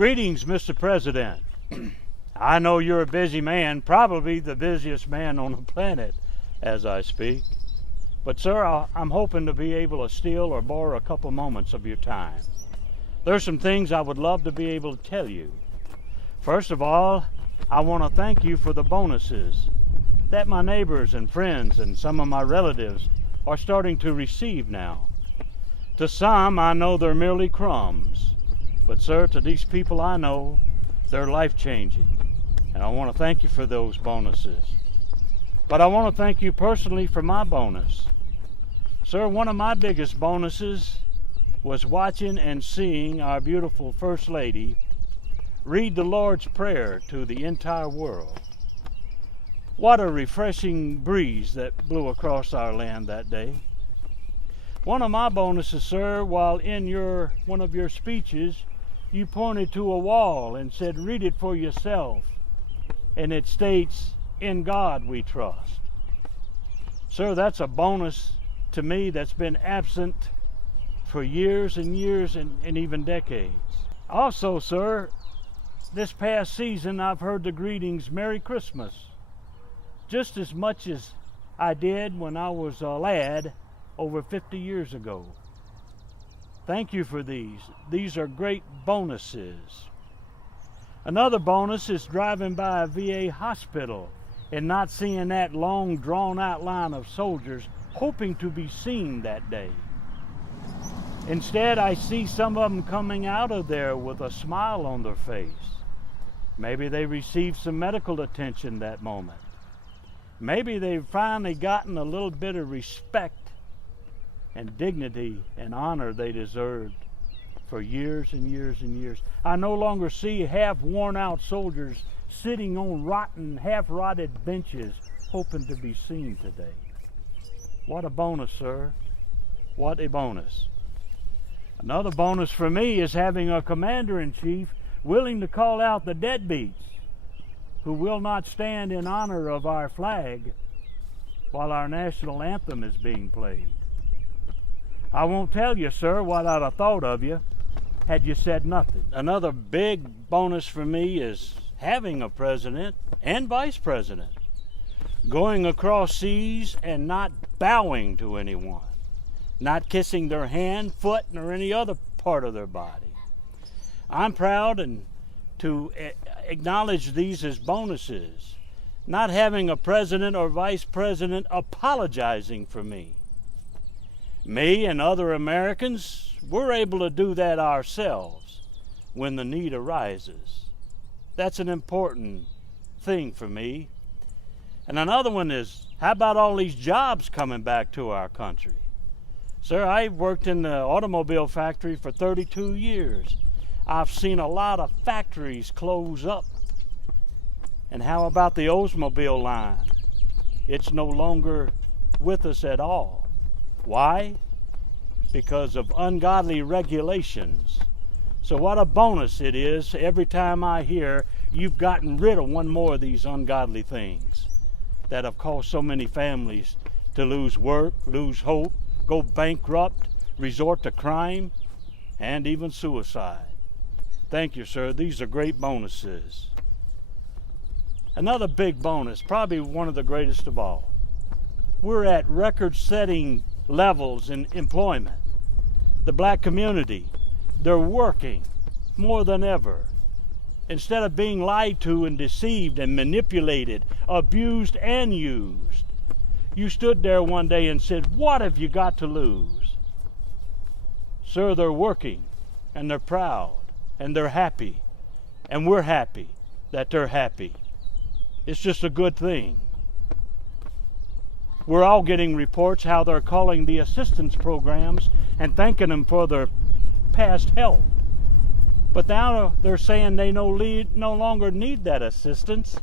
Greetings, Mr. President. I know you're a busy man, probably the busiest man on the planet as I speak. But sir, I'm hoping to be able to steal or borrow a couple moments of your time. There's some things I would love to be able to tell you. First of all, I want to thank you for the bonuses that my neighbors and friends and some of my relatives are starting to receive now. To some, I know they're merely crumbs. But sir, to these people I know, they're life-changing. And I want to thank you for those bonuses. But I want to thank you personally for my bonus. Sir, one of my biggest bonuses was watching and seeing our beautiful First Lady read the Lord's Prayer to the entire world. What a refreshing breeze that blew across our land that day. One of my bonuses, sir, while in one of your speeches, you pointed to a wall and said, read it for yourself. And it states, in God we trust. Sir, that's a bonus to me that's been absent for years and years and even decades. Also, sir, this past season I've heard the greetings, Merry Christmas, just as much as I did when I was a lad over 50 years ago. Thank you for these. These are great bonuses. Another bonus is driving by a VA hospital and not seeing that long drawn-out line of soldiers hoping to be seen that day. Instead, I see some of them coming out of there with a smile on their face. Maybe they received some medical attention that moment. Maybe they've finally gotten a little bit of respect and dignity and honor they deserved for years and years and years. I no longer see half-worn-out soldiers sitting on rotten, half-rotted benches hoping to be seen today. What a bonus, sir. What a bonus. Another bonus for me is having a commander-in-chief willing to call out the deadbeats who will not stand in honor of our flag while our national anthem is being played. I won't tell you, sir, what I'd have thought of you had you said nothing. Another big bonus for me is having a president and vice president going across seas and not bowing to anyone, not kissing their hand, foot, or any other part of their body. I'm proud and to acknowledge these as bonuses, not having a president or vice president apologizing for me. Me and other Americans, we're able to do that ourselves when the need arises. That's an important thing for me. And another one is, how about all these jobs coming back to our country? Sir, I've worked in the automobile factory for 32 years. I've seen a lot of factories close up. And how about the Oldsmobile line? It's no longer with us at all. Why? Because of ungodly regulations. So what a bonus it is every time I hear you've gotten rid of one more of these ungodly things that have caused so many families to lose work, lose hope, go bankrupt, resort to crime, and even suicide. Thank you, sir. These are great bonuses. Another big bonus, probably one of the greatest of all. We're at record-setting levels in employment. The black community, they're working more than ever. Instead of being lied to and deceived and manipulated, abused and used, you stood there one day and said, what have you got to lose? Sir, they're working and they're proud and they're happy, and we're happy that they're happy. It's just a good thing. We're all getting reports how they're calling the assistance programs and thanking them for their past help. But now they're saying they no longer need that assistance.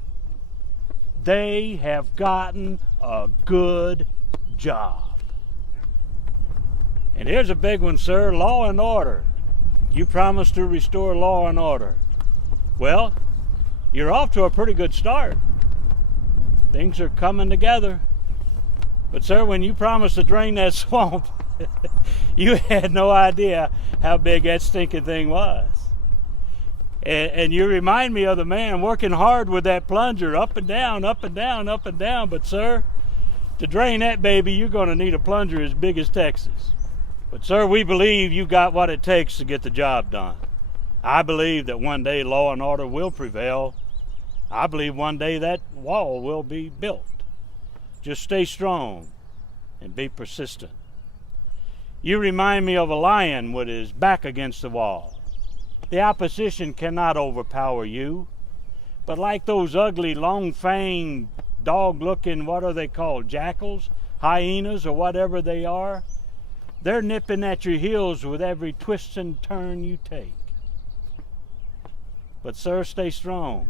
They have gotten a good job. And here's a big one, sir, law and order. You promised to restore law and order. Well, you're off to a pretty good start. Things are coming together. But sir, when you promised to drain that swamp, you had no idea how big that stinking thing was. And you remind me of the man working hard with that plunger, up and down, up and down, up and down. But sir, to drain that baby, you're going to need a plunger as big as Texas. But sir, we believe you got what it takes to get the job done. I believe that one day law and order will prevail. I believe one day that wall will be built. Just stay strong and be persistent. You remind me of a lion with his back against the wall. The opposition cannot overpower you, but like those ugly, long-fanged, dog-looking, what are they called, jackals, hyenas, or whatever they are, they're nipping at your heels with every twist and turn you take. But sir, stay strong.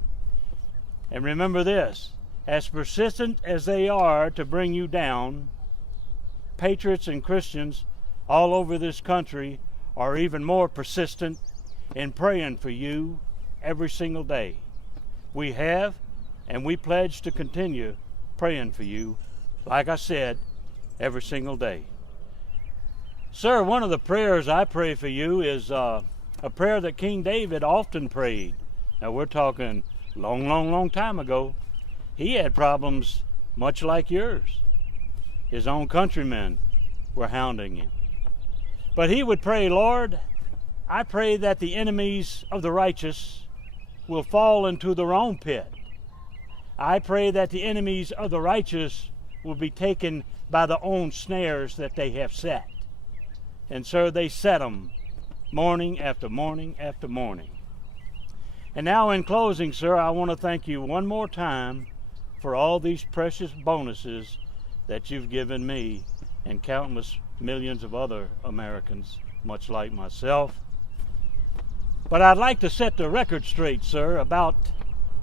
And remember this, as persistent as they are to bring you down, patriots and Christians all over this country are even more persistent in praying for you every single day. We have, and we pledge to continue praying for you, like I said, every single day. Sir, one of the prayers I pray for you is a prayer that King David often prayed. Now we're talking long time ago. He had problems much like yours. His own countrymen were hounding him. But he would pray, Lord, I pray that the enemies of the righteous will fall into their own pit. I pray that the enemies of the righteous will be taken by their own snares that they have set. And sir, they set them morning after morning after morning. And now in closing, sir, I want to thank you one more time for all these precious bonuses that you've given me and countless millions of other Americans, much like myself. But I'd like to set the record straight, sir. About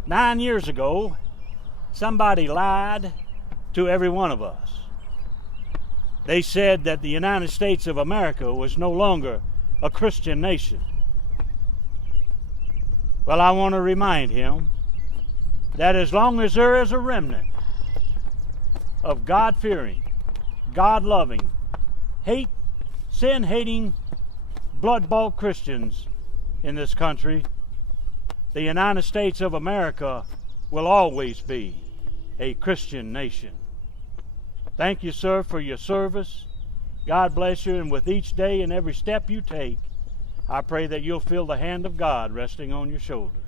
9 years ago, somebody lied to every one of us. They said that the United States of America was no longer a Christian nation. Well, I want to remind him that as long as there is a remnant of God-fearing, God-loving, sin-hating, blood-bought Christians in this country, the United States of America will always be a Christian nation. Thank you, sir, for your service. God bless you, and with each day and every step you take, I pray that you'll feel the hand of God resting on your shoulders.